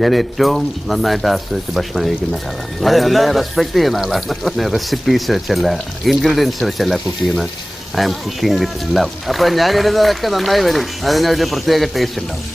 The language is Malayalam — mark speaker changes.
Speaker 1: ഞാൻ ഏറ്റവും നന്നായിട്ട് ആസ്വദിച്ച് ഭക്ഷണം കഴിക്കുന്ന ആളാണ്. ഞാൻ നല്ല റെസ്പെക്ട് ചെയ്യുന്ന ആളാണ്. റെസിപ്പീസ് വെച്ചല്ല ഇൻഗ്രീഡിയൻസ് വെച്ചല്ല കുക്ക് ചെയ്യുന്നത് I am cooking with love അപ്പോൾ ഞാൻ ഇടുന്നതൊക്കെ നന്നായി വരും. അതിനൊരു പ്രത്യേക ടേസ്റ്റ് ഉണ്ടാവും.